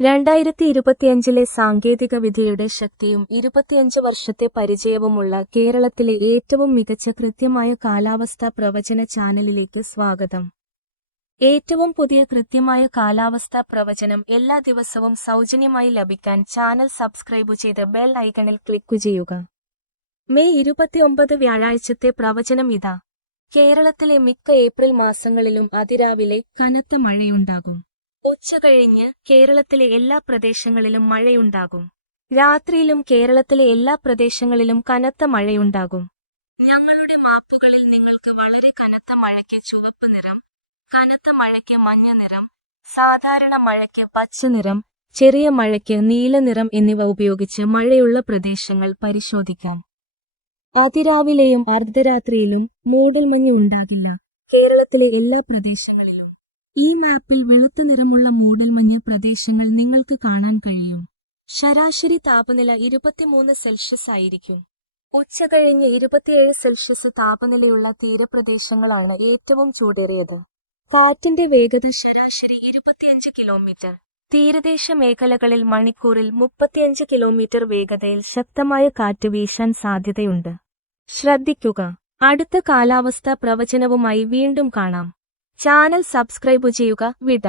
രണ്ടായിരത്തി ഇരുപത്തിയഞ്ചിലെ സാങ്കേതിക വിദ്യയുടെ ശക്തിയും ഇരുപത്തിയഞ്ച് വർഷത്തെ പരിചയവുമുള്ള കേരളത്തിലെ ഏറ്റവും മികച്ച കൃത്യമായ കാലാവസ്ഥാ പ്രവചന ചാനലിലേക്ക് സ്വാഗതം. ഏറ്റവും പുതിയ കൃത്യമായ കാലാവസ്ഥാ പ്രവചനം എല്ലാ ദിവസവും സൗജന്യമായി ലഭിക്കാൻ ചാനൽ സബ്സ്ക്രൈബ് ചെയ്ത് ബെൽ ഐക്കണിൽ ക്ലിക്ക് ചെയ്യുക. മെയ് ഇരുപത്തിയൊമ്പത് വ്യാഴാഴ്ചത്തെ പ്രവചനം ഇതാ. കേരളത്തിലെ മിക്ക ഏപ്രിൽ മാസങ്ങളിലും അതിരാവിലെ കനത്ത മഴയുണ്ടാകും. ഉച്ചകഴിഞ്ഞ് കേരളത്തിലെ എല്ലാ പ്രദേശങ്ങളിലും മഴയുണ്ടാകും. രാത്രിയിലും കേരളത്തിലെ എല്ലാ പ്രദേശങ്ങളിലും കനത്ത മഴയുണ്ടാകും. ഞങ്ങളുടെ മാപ്പുകളിൽ നിങ്ങൾക്ക് വളരെ കനത്ത മഴയ്ക്ക് ചുവപ്പ് നിറം കനത്ത മഴയ്ക്ക് മഞ്ഞ നിറം സാധാരണ മഴയ്ക്ക് പച്ച നിറം ചെറിയ മഴയ്ക്ക് നീല നിറം എന്നിവ ഉപയോഗിച്ച് മഴയുള്ള പ്രദേശങ്ങൾ പരിശോധിക്കാം. അതിരാവിലെയും അർദ്ധരാത്രിയിലും മൂടൽമഞ്ഞ് ഉണ്ടാകില്ല. കേരളത്തിലെ എല്ലാ പ്രദേശങ്ങളിലും ഈ മാപ്പിൽ വെളുത്ത നിറമുള്ള മൂടൽമഞ്ഞ് പ്രദേശങ്ങൾ നിങ്ങൾക്ക് കാണാൻ കഴിയും. ശരാശരി താപനില ഇരുപത്തിമൂന്ന് സെൽഷ്യസ് ആയിരിക്കും. ഉച്ച കഴിഞ്ഞ് ഇരുപത്തിയേഴ് സെൽഷ്യസ് താപനിലയുള്ള തീരപ്രദേശങ്ങളാണ് ഏറ്റവും ചൂടേറിയത്. കാറ്റിന്റെ വേഗത ശരാശരി ഇരുപത്തിയഞ്ച് കിലോമീറ്റർ. തീരദേശ മേഖലകളിൽ മണിക്കൂറിൽ മുപ്പത്തിയഞ്ച് കിലോമീറ്റർ വേഗതയിൽ ശക്തമായ കാറ്റ് വീശാൻ സാധ്യതയുണ്ട്. ശ്രദ്ധിക്കുക. അടുത്ത കാലാവസ്ഥാ പ്രവചനവുമായി വീണ്ടും കാണാം. ചാനൽ സബ്സ്ക്രൈബ് ചെയ്യുക വിട.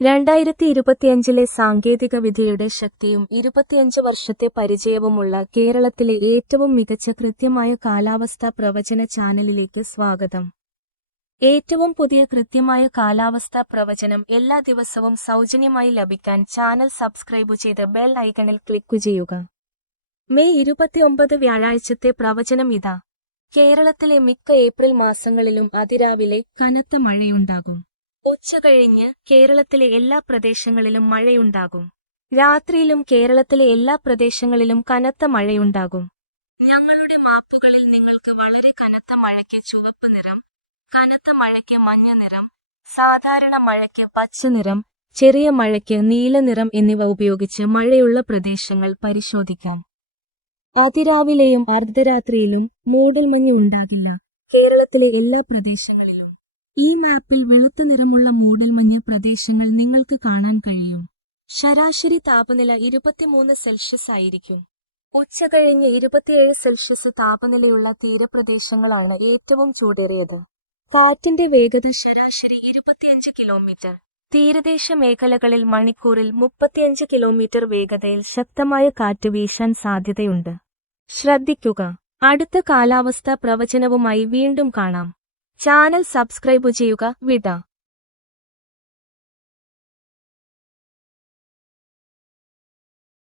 രണ്ടായിരത്തി ഇരുപത്തിയഞ്ചിലെ സാങ്കേതിക വിദ്യയുടെ ശക്തിയും ഇരുപത്തിയഞ്ച് വർഷത്തെ പരിചയവുമുള്ള കേരളത്തിലെ ഏറ്റവും മികച്ച കൃത്യമായ കാലാവസ്ഥാ പ്രവചന ചാനലിലേക്ക് സ്വാഗതം. ഏറ്റവും പുതിയ കൃത്യമായ കാലാവസ്ഥാ പ്രവചനം എല്ലാ ദിവസവും സൗജന്യമായി ലഭിക്കാൻ ചാനൽ സബ്സ്ക്രൈബ് ചെയ്ത് ബെൽ ഐക്കണിൽ ക്ലിക്ക് ചെയ്യുക. മെയ് ഇരുപത്തിയൊമ്പത് വ്യാഴാഴ്ചത്തെ പ്രവചനം ഇതാ. കേരളത്തിലെ മിക്ക ഏപ്രിൽ മാസങ്ങളിലും അതിരാവിലെ കനത്ത മഴയുണ്ടാകും. ഉച്ചകഴിഞ്ഞ് കേരളത്തിലെ എല്ലാ പ്രദേശങ്ങളിലും മഴയുണ്ടാകും. രാത്രിയിലും കേരളത്തിലെ എല്ലാ പ്രദേശങ്ങളിലും കനത്ത മഴയുണ്ടാകും. ഞങ്ങളുടെ മാപ്പുകളിൽ നിങ്ങൾക്ക് വളരെ കനത്ത മഴയ്ക്ക് ചുവപ്പ് നിറം കനത്ത മഴയ്ക്ക് മഞ്ഞ നിറം സാധാരണ മഴയ്ക്ക് പച്ച നിറം ചെറിയ മഴയ്ക്ക് നീല നിറം എന്നിവ ഉപയോഗിച്ച് മഴയുള്ള പ്രദേശങ്ങൾ പരിശോധിക്കാം. അതിരാവിലെയും അർദ്ധരാത്രിയിലും മൂടൽ മഞ്ഞ് ഉണ്ടാകില്ല. കേരളത്തിലെ എല്ലാ പ്രദേശങ്ങളിലും. ഈ മാപ്പിൽ വെളുത്ത നിറമുള്ള മൂടൽമഞ്ഞ് പ്രദേശങ്ങൾ നിങ്ങൾക്ക് കാണാൻ കഴിയും. ശരാശരി താപനില ഇരുപത്തിമൂന്ന് സെൽഷ്യസ് ആയിരിക്കും. ഉച്ച കഴിഞ്ഞ് ഇരുപത്തിയേഴ് സെൽഷ്യസ് താപനിലയുള്ള തീരപ്രദേശങ്ങളാണ് ഏറ്റവും ചൂടേറിയത്. കാറ്റിന്റെ വേഗത ശരാശരി ഇരുപത്തിയഞ്ച് കിലോമീറ്റർ. തീരദേശ മേഖലകളിൽ മണിക്കൂറിൽ മുപ്പത്തിയഞ്ച് കിലോമീറ്റർ വേഗതയിൽ ശക്തമായ കാറ്റ് വീശാൻ സാധ്യതയുണ്ട്. ശ്രദ്ധിക്കുക. അടുത്ത കാലാവസ്ഥ പ്രവചനവുമായി വീണ്ടും കാണാം. ചാനൽ സബ്സ്ക്രൈബ് ചെയ്യുക. വിട.